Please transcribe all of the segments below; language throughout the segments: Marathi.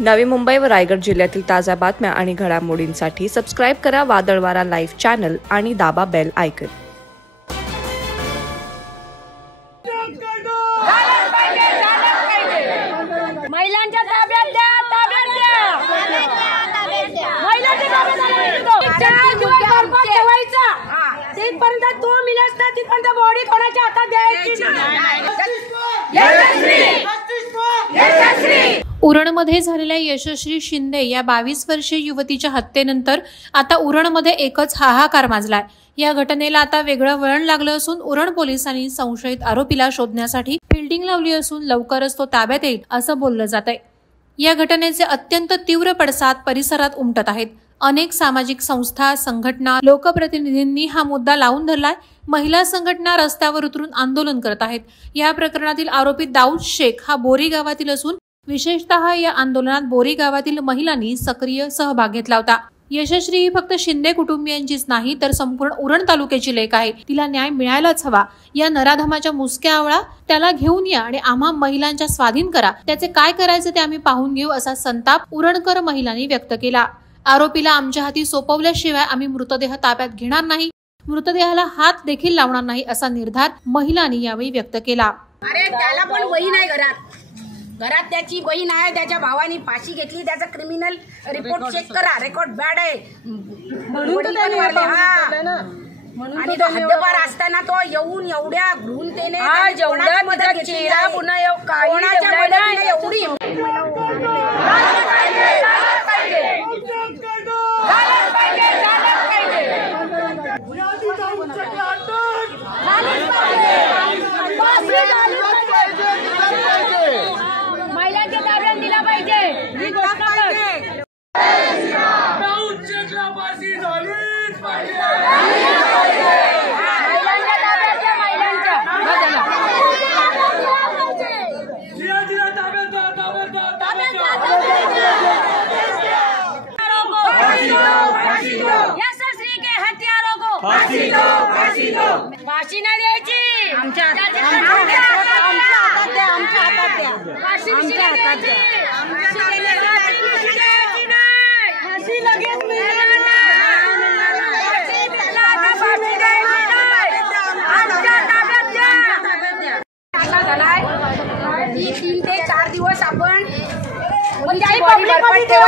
नवी मुंबई व रायगड जिल्ह्यातील ताज्या बातम्या आणि घडामोडींसाठी सबस्क्राइब करा वादळवारा लाईव्ह चॅनल आणि दाबा बेल आयकॉन। महिलांच्या ताब्यात द्या, ताब्यात द्या, महिलांच्या ताब्यात ठेवायचा। तिथपर्यंत तो मिळत नाही, तिथपर्यंत बॉडी कोणाच्या हातात द्यायची नाही। उरणमध्ये झालेल्या यशस्वी शिंदे या 22 वर्षीय युवतीच्या हत्येनंतर आता उरणमध्ये एकच हाहाकार माजलाय। या घटनेला आता वेगळं वळण लागलं असून उरण पोलिसांनी संशयित आरोपीला शोधण्यासाठी फिल्डिंग लावली असून लवकरच तो ताब्यात येईल असं बोललं जातंय। या घटनेचे अत्यंत तीव्र पडसाद परिसरात उमटत आहेत। अनेक सामाजिक संस्था, संघटना, लोकप्रतिनिधींनी हा मुद्दा लावून धरलाय। महिला संघटना रस्त्यावर उतरून आंदोलन करत आहेत। या प्रकरणातील आरोपी दाऊद शेख हा बोरी गावातील असून विशेषतः या आंदोलनात बोरी गावातील महिलांनी सक्रिय सहभाग घेतला होता। यशस्वी ही फक्त शिंदे कुटुंबियांचीच नाही तर संपूर्ण उरण तालुक्याची लेक आहे। तिला न्याय मिळायलाच हवा। या नराधमाच्या मुसक्या आवळा, त्याला घेऊन या आणि आम्हा महिलांच्या स्वाधीन करा। त्याचे काय करायचे ते आम्ही पाहून घेऊ असा संताप उरणकर महिलांनी व्यक्त केला। आरोपीला आमच्या हाती सोपवल्याशिवाय आम्ही मृतदेह ताब्यात घेणार नाही, मृतदेहाला हात देखील लावणार नाही असा निर्धार महिलांनी यावेळी व्यक्त केला। अरे त्याला पण बहीण आहे घरात त्याची बहीण आहे, त्याच्या भावानी फाशी घेतली, त्याचा क्रिमिनल रिपोर्ट चेक करा, रेकॉर्ड बॅड आहे आणि तो हद्दपार असताना तो येऊन एवढ्या घृणतेने चेहरा पुन्हा एवढी महिलांच्या ताब्यात दिला पाहिजे। यशस्वी के हत्यारों को फांसी दो, फांसी दो। फांसी नाही द्यायची, आमच्या हातात द्या, आमच्या हातात द्या, फांसी द्यायची, फांसी लगेच मिळणार नाही। 3 ते 4 दिवस आपण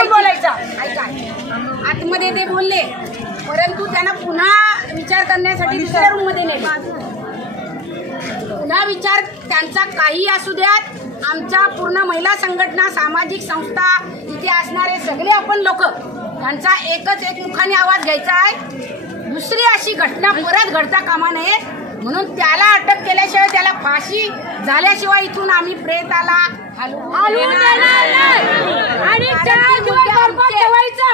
बोलायचा ऐका, आतमध्ये ते बोलले, परंतु त्यांना पुन्हा विचार करण्यासाठी दुसऱ्या रूम मध्ये नेले। पुन्हा विचार त्यांचा काही असू द्यात, आमच्या पूर्ण महिला संघटना, सामाजिक संस्था, इथे असणारे सगळे आपण लोक, त्यांचा एकच एक मुखाने आवाज घ्यायचा आहे। दुसरी अशी घटना परत घडता कामा नये, म्हणून त्याला अटक केल्याशिवाय, त्याला फाशी झाल्याशिवाय इथून आम्ही प्रेताला हलवून देणार नाही आणि ठेवायचा।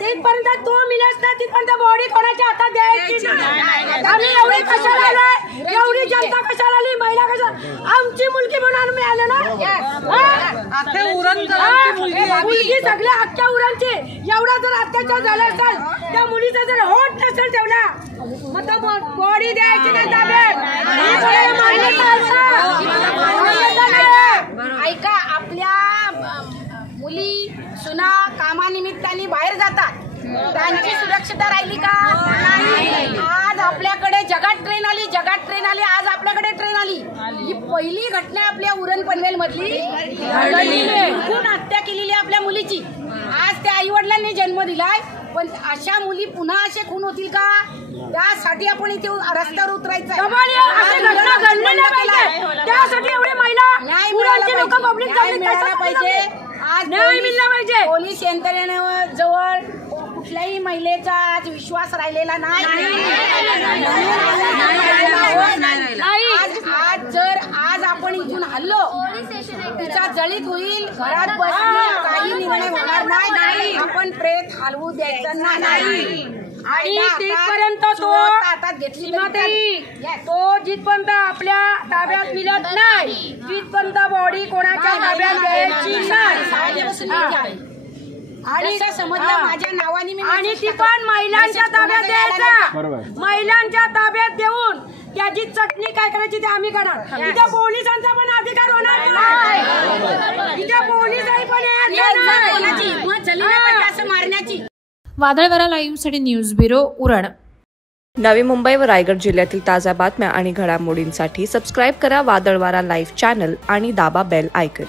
तिथपर्यंत तो मिळत नाही, तिथपर्यंत बॉडी कोणाच्या हातात द्यायची नाही। आम्ही एवढी कशाला आलोय, एवढी जनता कशाला आली, महिला कशाला, आमची मुलगी म्हणून आम्ही आलो ना। मुलगी सगळ्या अख्ख्या उरणची, एवढा जर अत्याचार झाला असेल, त्या मुलीचा जर होट नसेल ठेवला, मग तो बॉडी द्यायची नाही ताब्यात। ऐका, आपल्या मुली सुना कामानिमित्ताने बाहेर जातात, त्यांची सुरक्षितता राहिली का? नाही। आज आपल्याकडे जगात ट्रेन आली, आज आपल्याकडे ट्रेन आली। ही पहिली घटना आपल्या उरण पनवेल मधली खून हत्या केलेली आपल्या मुलीची। आज त्या आई वडिलांनी जन्म दिलाय, पण अशा मुली पुन्हा असे खून होतील का? त्यासाठी आपण इथे रस्त्यावर उतरायचं, त्यासाठी एवढे महिला लोक पब्लिक मिळायला पाहिजे। आज पोलीस यंत्रणेजवळ कुठल्याही महिलेचा आज विश्वास राहिलेला नाही। आज आपण इथून हल्लो, तिचा जळीत होईल, घरात बसणे, काही निर्णय होणार नाही। आपण प्रेत हलवू द्यायचं नाही आणि तिथपर्यंत तो हातात घेतली तो जिथपर्यंत आपल्या ताब्यात मिळत नाही, तिथपर्यंत बॉडी कोणाच्या ताब्यात द्यायची नाही। आणि समजलं माझ्या नावाने मी, आणि ती पण महिलांच्या ताब्यात द्यायचा, महिलांच्या ताब्यात देऊन त्याची चटणी काय करायची ते आम्ही करणार. इथे पोलिसांचा पण अधिकार होणार नाही. इथे पोलिसही पण असं मारण्याची. वादळवारा लाईव्हसाठी न्यूज ब्युरो उरण. नवी मुंबई व रायगड जिल्ह्यातील ताज्या बातम्या आणि घडामोडींसाठी सबस्क्राईब करा वादळवारा लाईव्ह चॅनल आणि दाबा बेल आयकॉन.